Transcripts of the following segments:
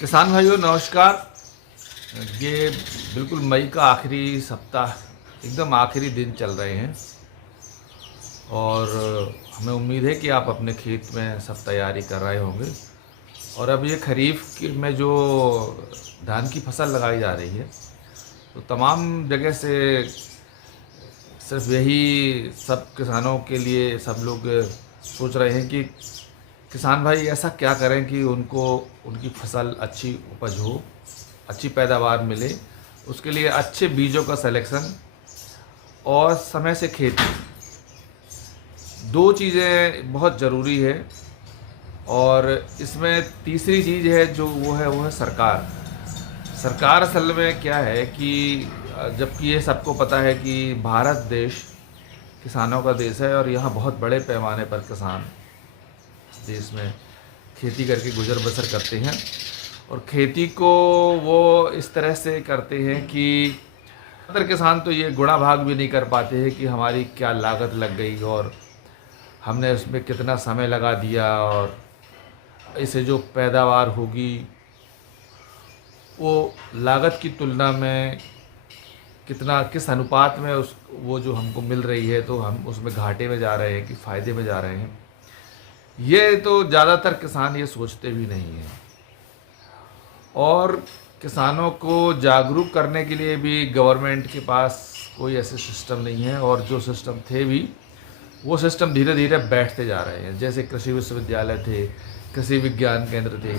किसान भाइयों नमस्कार। ये बिल्कुल मई का आखिरी सप्ताह, एकदम आखिरी दिन चल रहे हैं और हमें उम्मीद है कि आप अपने खेत में सब तैयारी कर रहे होंगे। और अब ये में जो धान की फसल लगाई जा रही है, तो तमाम जगह से सिर्फ यही सब किसानों के लिए सब लोग सोच रहे हैं कि किसान भाई ऐसा क्या करें कि उनको उनकी फसल अच्छी उपज हो, अच्छी पैदावार मिले। उसके लिए अच्छे बीजों का सिलेक्शन और समय से खेती, दो चीज़ें बहुत ज़रूरी है। और इसमें तीसरी चीज़ है जो वो है सरकार। सरकार असल में क्या है कि जबकि ये सबको पता है कि भारत देश किसानों का देश है और यहाँ बहुत बड़े पैमाने पर किसान इस देश में खेती करके गुजर बसर करते हैं। और खेती को वो इस तरह से करते हैं कि अगर किसान तो ये गुणा भाग भी नहीं कर पाते हैं कि हमारी क्या लागत लग गई और हमने उसमें कितना समय लगा दिया और इसे जो पैदावार होगी वो लागत की तुलना में किस अनुपात में उस वो जो हमको मिल रही है, तो हम उसमें घाटे में जा रहे हैं कि फ़ायदे में जा रहे हैं। ये तो ज़्यादातर किसान ये सोचते भी नहीं हैं। और किसानों को जागरूक करने के लिए भी गवर्नमेंट के पास कोई ऐसे सिस्टम नहीं है, और जो सिस्टम थे भी वो सिस्टम धीरे धीरे बैठते जा रहे हैं। जैसे कृषि विश्वविद्यालय थे, कृषि विज्ञान केंद्र थे,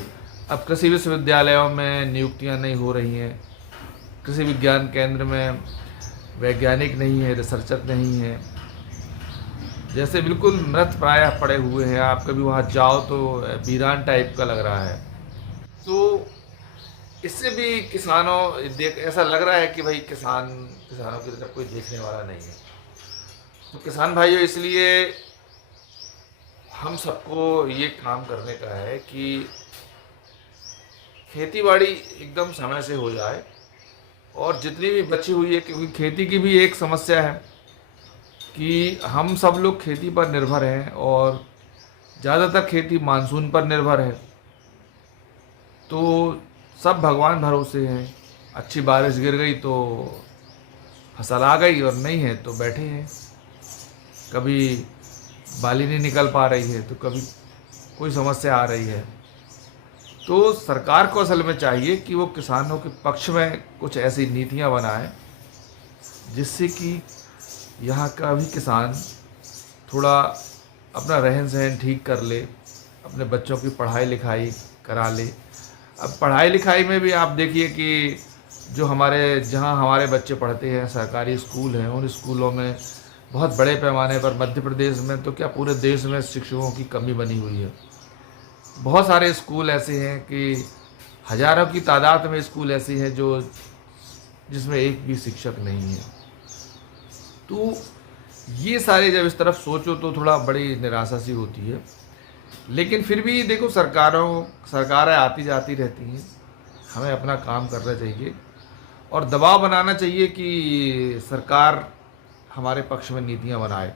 अब कृषि विश्वविद्यालयों में नियुक्तियां नहीं हो रही हैं। कृषि विज्ञान केंद्र में वैज्ञानिक नहीं है, रिसर्चर नहीं है, जैसे बिल्कुल मृत प्रायः पड़े हुए हैं। आप कभी वहाँ जाओ तो वीरान टाइप का लग रहा है। तो इससे भी किसानों देख ऐसा लग रहा है कि भाई किसानों की तरफ कोई देखने वाला नहीं है। तो किसान भाइयों, इसलिए हम सबको ये काम करने का है कि खेती बाड़ी एकदम समय से हो जाए, और जितनी भी बची हुई है, क्योंकि खेती की भी एक समस्या है कि हम सब लोग खेती पर निर्भर हैं और ज़्यादातर खेती मानसून पर निर्भर है। तो सब भगवान भरोसे हैं। अच्छी बारिश गिर गई तो फसल आ गई, और नहीं है तो बैठे हैं। कभी बाली नहीं निकल पा रही है तो कभी कोई समस्या आ रही है। तो सरकार को असल में चाहिए कि वो किसानों के पक्ष में कुछ ऐसी नीतियां बनाए जिससे कि यहाँ का भी किसान थोड़ा अपना रहन सहन ठीक कर ले, अपने बच्चों की पढ़ाई लिखाई करा ले। अब पढ़ाई लिखाई में भी आप देखिए कि जहाँ हमारे बच्चे पढ़ते हैं, सरकारी स्कूल हैं, उन स्कूलों में बहुत बड़े पैमाने पर, मध्य प्रदेश में तो क्या पूरे देश में शिक्षकों की कमी बनी हुई है। बहुत सारे स्कूल ऐसे हैं कि हज़ारों की तादाद में स्कूल ऐसे हैं जिसमें एक भी शिक्षक नहीं है। तो ये सारे जब इस तरफ सोचो तो थोड़ा बड़ी निराशा सी होती है। लेकिन फिर भी देखो, सरकारें आती जाती रहती हैं, हमें अपना काम करना चाहिए और दबाव बनाना चाहिए कि सरकार हमारे पक्ष में नीतियां बनाए।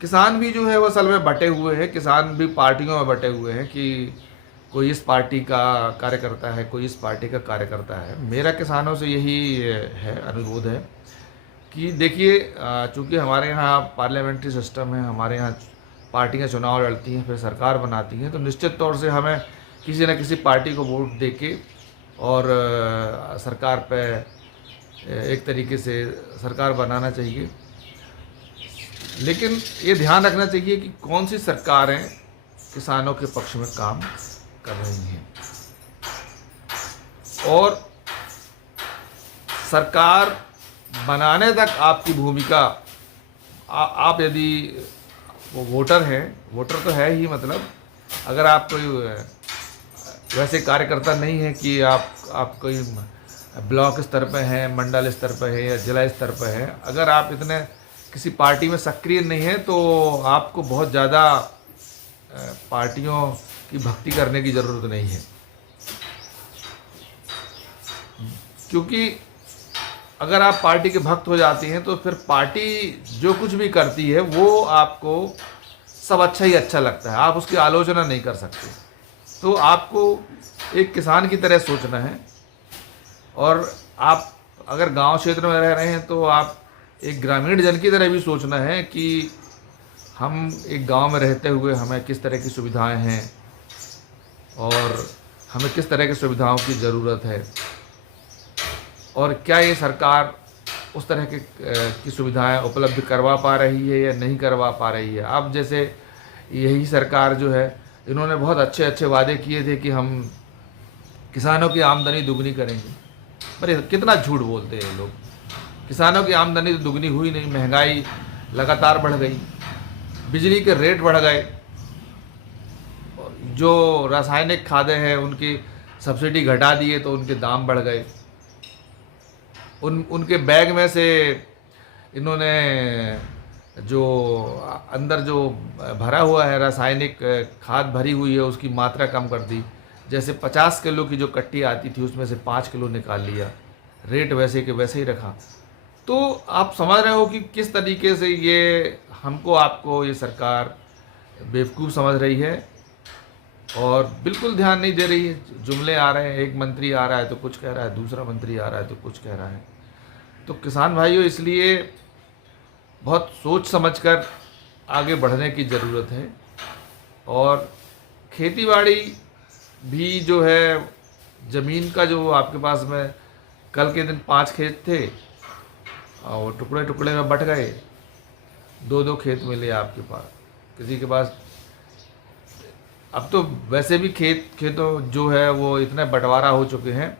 किसान भी जो है वो असल में बटे हुए हैं, किसान भी पार्टियों में बटे हुए हैं कि कोई इस पार्टी का कार्यकर्ता है, कोई इस पार्टी का कार्यकर्ता है। मेरा किसानों से यही है, अनुरोध है कि देखिए, चूँकि हमारे यहाँ पार्लियामेंट्री सिस्टम है, हमारे यहाँ पार्टियाँ चुनाव लड़ती हैं, फिर सरकार बनाती हैं, तो निश्चित तौर से हमें किसी न किसी पार्टी को वोट दे के और सरकार पे एक तरीके से सरकार बनाना चाहिए। लेकिन ये ध्यान रखना चाहिए कि कौन सी सरकारें किसानों के पक्ष में काम कर रही हैं। और सरकार बनाने तक आपकी भूमिका, आप यदि वो वोटर हैं, वोटर तो है ही, मतलब अगर आप कोई वैसे कार्यकर्ता नहीं है कि आप कोई ब्लॉक स्तर पे हैं, मंडल स्तर पे है या जिला स्तर पे है, अगर आप इतने किसी पार्टी में सक्रिय नहीं है तो आपको बहुत ज़्यादा पार्टियों की भक्ति करने की ज़रूरत नहीं है। क्योंकि अगर आप पार्टी के भक्त हो जाती हैं तो फिर पार्टी जो कुछ भी करती है वो आपको सब अच्छा ही अच्छा लगता है, आप उसकी आलोचना नहीं कर सकते। तो आपको एक किसान की तरह सोचना है। और आप अगर गांव क्षेत्र में रह रहे हैं तो आप एक ग्रामीण जन की तरह भी सोचना है कि हम एक गांव में रहते हुए हमें किस तरह की सुविधाएं हैं और हमें किस तरह की सुविधाओं की ज़रूरत है, और क्या ये सरकार उस तरह की सुविधाएं उपलब्ध करवा पा रही है या नहीं करवा पा रही है। अब जैसे यही सरकार जो है, इन्होंने बहुत अच्छे अच्छे वादे किए थे कि हम किसानों की आमदनी दुगनी करेंगे, पर ये कितना झूठ बोलते हैं ये लोग। किसानों की आमदनी तो दुगनी हुई नहीं, महंगाई लगातार बढ़ गई, बिजली के रेट बढ़ गए, जो रासायनिक खादें हैं उनकी सब्सिडी घटा दिए तो उनके दाम बढ़ गए। उनके बैग में से इन्होंने जो अंदर जो भरा हुआ है रासायनिक खाद भरी हुई है उसकी मात्रा कम कर दी। जैसे 50 किलो की जो कट्टी आती थी उसमें से 5 किलो निकाल लिया, रेट वैसे के वैसे ही रखा। तो आप समझ रहे हो कि किस तरीके से ये हमको आपको ये सरकार बेवकूफ़ समझ रही है और बिल्कुल ध्यान नहीं दे रही है। जुमले आ रहे हैं, एक मंत्री आ रहा है तो कुछ कह रहा है, दूसरा मंत्री आ रहा है तो कुछ कह रहा है। तो किसान भाइयों, इसलिए बहुत सोच समझकर आगे बढ़ने की ज़रूरत है। और खेतीबाड़ी भी जो है, ज़मीन का जो आपके पास में कल के दिन 5 खेत थे और टुकड़े टुकड़े में बट गए, 2-2 खेत मिले आपके पास, किसी के पास। अब तो वैसे भी खेतों जो है वो इतने बंटवारा हो चुके हैं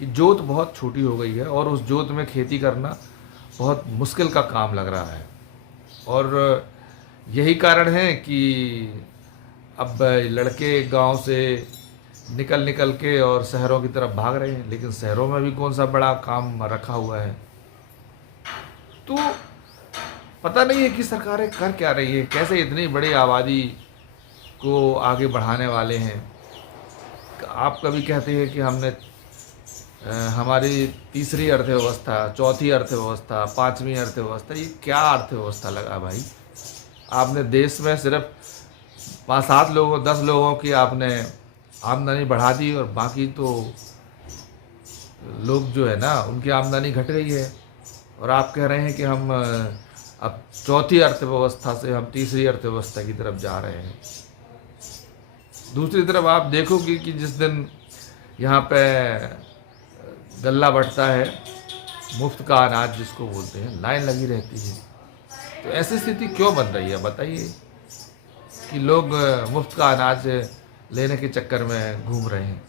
कि जोत बहुत छोटी हो गई है और उस जोत में खेती करना बहुत मुश्किल का काम लग रहा है। और यही कारण है कि अब लड़के गांव से निकल निकल के और शहरों की तरफ भाग रहे हैं, लेकिन शहरों में भी कौन सा बड़ा काम रखा हुआ है। तो पता नहीं है कि सरकारें कर क्या रही है, कैसे इतनी बड़ी आबादी को आगे बढ़ाने वाले हैं। आप कभी कहते हैं कि हमने हमारी तीसरी अर्थव्यवस्था, चौथी अर्थव्यवस्था, पांचवी अर्थव्यवस्था, ये क्या अर्थव्यवस्था लगा भाई। आपने देश में सिर्फ 5-7 लोगों 10 लोगों की आपने आमदनी बढ़ा दी और बाकी तो लोग जो है ना उनकी आमदनी घट गई है। और आप कह रहे हैं कि हम अब चौथी अर्थव्यवस्था से हम तीसरी अर्थव्यवस्था की तरफ जा रहे हैं। दूसरी तरफ आप देखोगे कि जिस दिन यहाँ पे गल्ला बढ़ता है, मुफ्त का अनाज जिसको बोलते हैं, लाइन लगी रहती है। तो ऐसी स्थिति क्यों बन रही है बताइए कि लोग मुफ्त का अनाज लेने के चक्कर में घूम रहे हैं?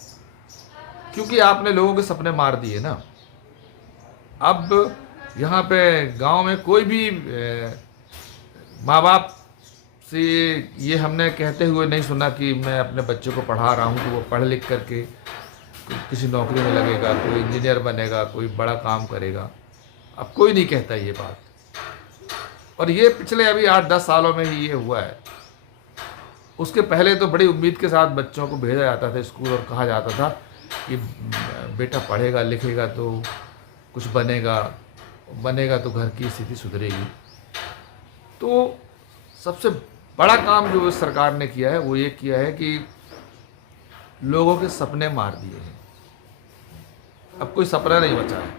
क्योंकि आपने लोगों के सपने मार दिए ना। अब यहाँ पे गांव में कोई भी माँ बाप से ये हमने कहते हुए नहीं सुना कि मैं अपने बच्चे को पढ़ा रहा हूँ कि वो पढ़ लिख करके किसी नौकरी में लगेगा, कोई इंजीनियर बनेगा, कोई बड़ा काम करेगा। अब कोई नहीं कहता ये बात। और ये पिछले अभी 8-10 सालों में ही ये हुआ है। उसके पहले तो बड़ी उम्मीद के साथ बच्चों को भेजा जाता था स्कूल और कहा जाता था कि बेटा पढ़ेगा लिखेगा तो कुछ बनेगा तो घर की स्थिति सुधरेगी। तो सबसे बड़ा काम जो इस सरकार ने किया है वो ये किया है कि लोगों के सपने मार दिए हैं। अब कोई सपना नहीं बचा है।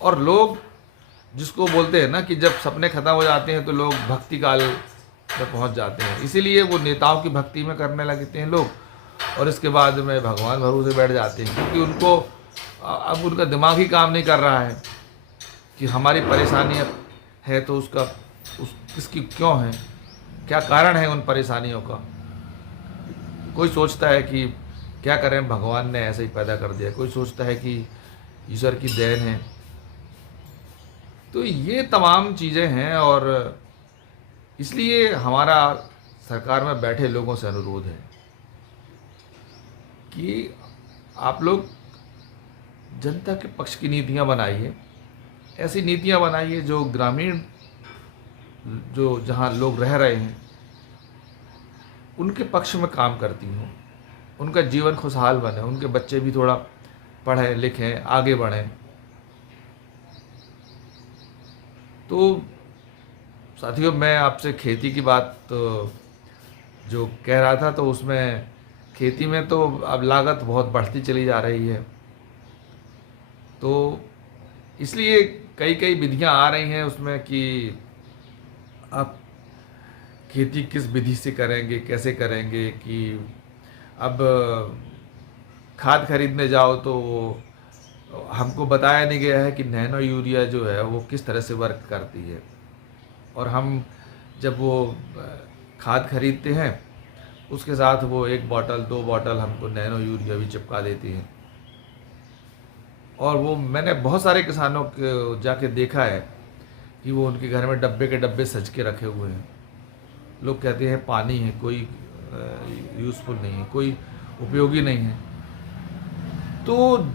और लोग जिसको बोलते हैं ना कि जब सपने खत्म हो जाते हैं तो लोग भक्ति काल में पहुंच जाते हैं, इसीलिए वो नेताओं की भक्ति में करने लगते हैं लोग, और इसके बाद में भगवान भरोसे बैठ जाते हैं। क्योंकि उनको अब उनका दिमाग ही काम नहीं कर रहा है कि हमारी परेशानी है तो इसकी क्यों है, क्या कारण है उन परेशानियों का। कोई सोचता है कि क्या करें, भगवान ने ऐसे ही पैदा कर दिया, कोई सोचता है कि ईश्वर की देन है। तो ये तमाम चीज़ें हैं और इसलिए हमारा सरकार में बैठे लोगों से अनुरोध है कि आप लोग जनता के पक्ष की नीतियां बनाइए। ऐसी नीतियां बनाइए जो ग्रामीण जो जहां लोग रह रहे हैं उनके पक्ष में काम करती हों, उनका जीवन खुशहाल बने, उनके बच्चे भी थोड़ा पढ़ें लिखें आगे बढ़ें। तो साथियों, मैं आपसे खेती की बात जो कह रहा था तो उसमें खेती में तो अब लागत बहुत बढ़ती चली जा रही है, तो इसलिए कई कई विधियां आ रही हैं उसमें कि आप खेती किस विधि से करेंगे, कैसे करेंगे। कि अब खाद खरीदने जाओ तो हमको बताया नहीं गया है कि नैनो यूरिया जो है वो किस तरह से वर्क करती है, और हम जब वो खाद खरीदते हैं उसके साथ वो 1 बॉटल 2 बॉटल हमको नैनो यूरिया भी चिपका देती हैं। और वो मैंने बहुत सारे किसानों को जाके देखा है कि वो उनके घर में डब्बे के डब्बे सज के रखे हुए हैं। लोग कहते हैं पानी है, कोई यूज़फुल नहीं है, कोई उपयोगी नहीं है। तो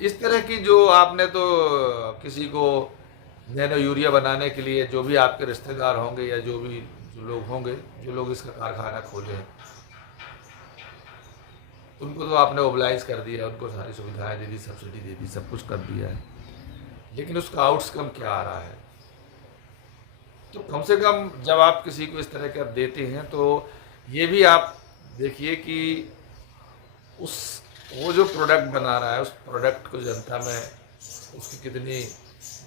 इस तरह की जो आपने तो किसी को नैनो यूरिया बनाने के लिए जो भी आपके रिश्तेदार होंगे या जो भी जो लोग होंगे, जो लोग इसका कारखाना खोले हैं, उनको तो आपने ओबलाइज कर दिया, उनको सारी सुविधाएं दे दी, सब्सिडी दे दी, सब कुछ कर दिया है, लेकिन उसका आउटकम क्या आ रहा है। तो कम से कम जब आप किसी को इस तरह का देते हैं तो ये भी आप देखिए कि उस वो जो प्रोडक्ट बना रहा है उस प्रोडक्ट को जनता में उसकी कितनी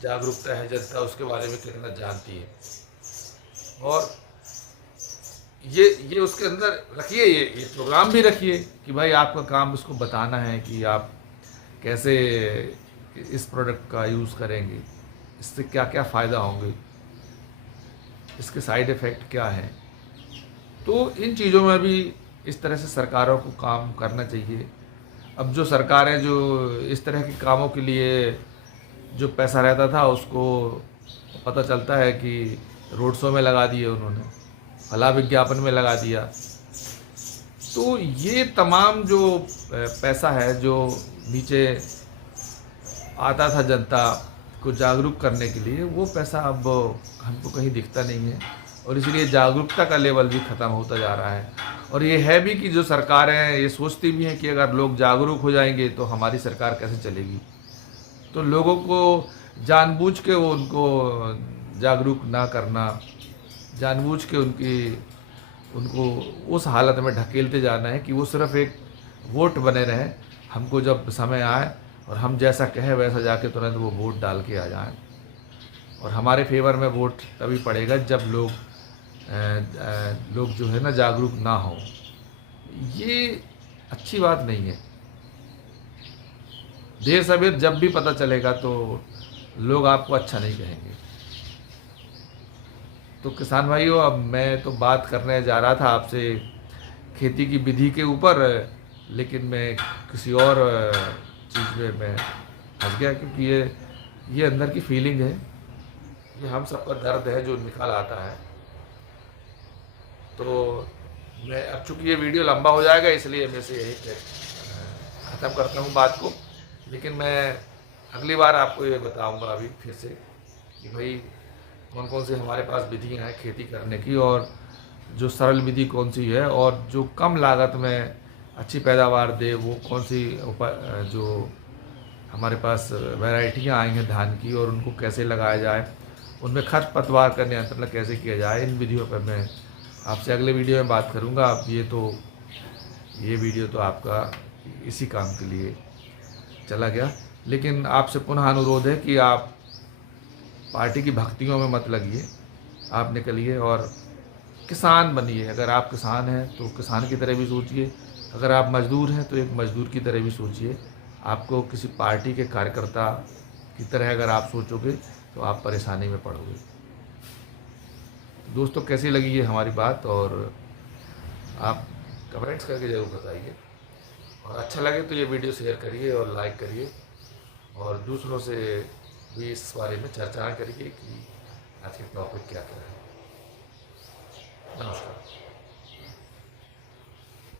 जागरूकता है, जनता उसके बारे में कितना जानती है। और ये उसके अंदर रखिए, ये प्रोग्राम भी रखिए कि भाई आपका काम उसको बताना है कि आप कैसे इस प्रोडक्ट का यूज़ करेंगे, इससे क्या क्या फ़ायदा होंगे, इसके साइड इफ़ेक्ट क्या हैं। तो इन चीज़ों में भी इस तरह से सरकारों को काम करना चाहिए। अब जो सरकारें जो इस तरह के कामों के लिए जो पैसा रहता था उसको पता चलता है कि रोड शो में लगा दिए उन्होंने, फला विज्ञापन में लगा दिया। तो ये तमाम जो पैसा है जो नीचे आता था जनता को जागरूक करने के लिए, वो पैसा अब हमको कहीं दिखता नहीं है, और इसलिए जागरूकता का लेवल भी ख़त्म होता जा रहा है। और ये है भी कि जो सरकारें ये सोचती भी हैं कि अगर लोग जागरूक हो जाएंगे तो हमारी सरकार कैसे चलेगी। तो लोगों को जानबूझ के वो उनको जागरूक ना करना, जानबूझ के उनको उस हालत में ढकेलते जाना है कि वो सिर्फ एक वोट बने रहें, हमको जब समय आए और हम जैसा कहें वैसा जाके तुरंत वो वोट डाल के आ जाएं। और हमारे फेवर में वोट तभी पड़ेगा जब लोग जो है ना जागरूक ना हो। ये अच्छी बात नहीं है। देर सवेर जब भी पता चलेगा तो लोग आपको अच्छा नहीं कहेंगे। तो किसान भाइयों, अब मैं तो बात करने जा रहा था आपसे खेती की विधि के ऊपर, लेकिन मैं किसी और चीज़ में मैं फंस गया, क्योंकि ये अंदर की फीलिंग है, ये हम सबका दर्द है जो निकल आता है। तो मैं अब चूँकि ये वीडियो लंबा हो जाएगा इसलिए मैं से यही ख़त्म करता हूँ बात को। लेकिन मैं अगली बार आपको ये बताऊँगा अभी फिर से कि भाई कौन कौन सी हमारे पास विधियाँ हैं खेती करने की, और जो सरल विधि कौन सी है, और जो कम लागत में अच्छी पैदावार दे वो कौन सी जो हमारे पास वैरायटियाँ आई हैं धान की, और उनको कैसे लगाया जाए, उनमें खरपतवार का नियंत्रण कैसे किया जाए, इन विधियों पर मैं आपसे अगले वीडियो में बात करूंगा। अब ये वीडियो तो आपका इसी काम के लिए चला गया, लेकिन आपसे पुनः अनुरोध है कि आप पार्टी की भक्तियों में मत लगिए, आप निकलिए और किसान बनिए। अगर आप किसान हैं तो किसान की तरह भी सोचिए, अगर आप मजदूर हैं तो एक मजदूर की तरह भी सोचिए। आपको किसी पार्टी के कार्यकर्ता की तरह अगर आप सोचोगे तो आप परेशानी में पड़ोगे। दोस्तों, कैसी लगी ये हमारी बात, और आप कमेंट्स करके ज़रूर बताइए, और अच्छा लगे तो ये वीडियो शेयर करिए और लाइक करिए, और दूसरों से भी इस बारे में चर्चा करिए कि आज के टॉपिक क्या क्या है। नमस्कार।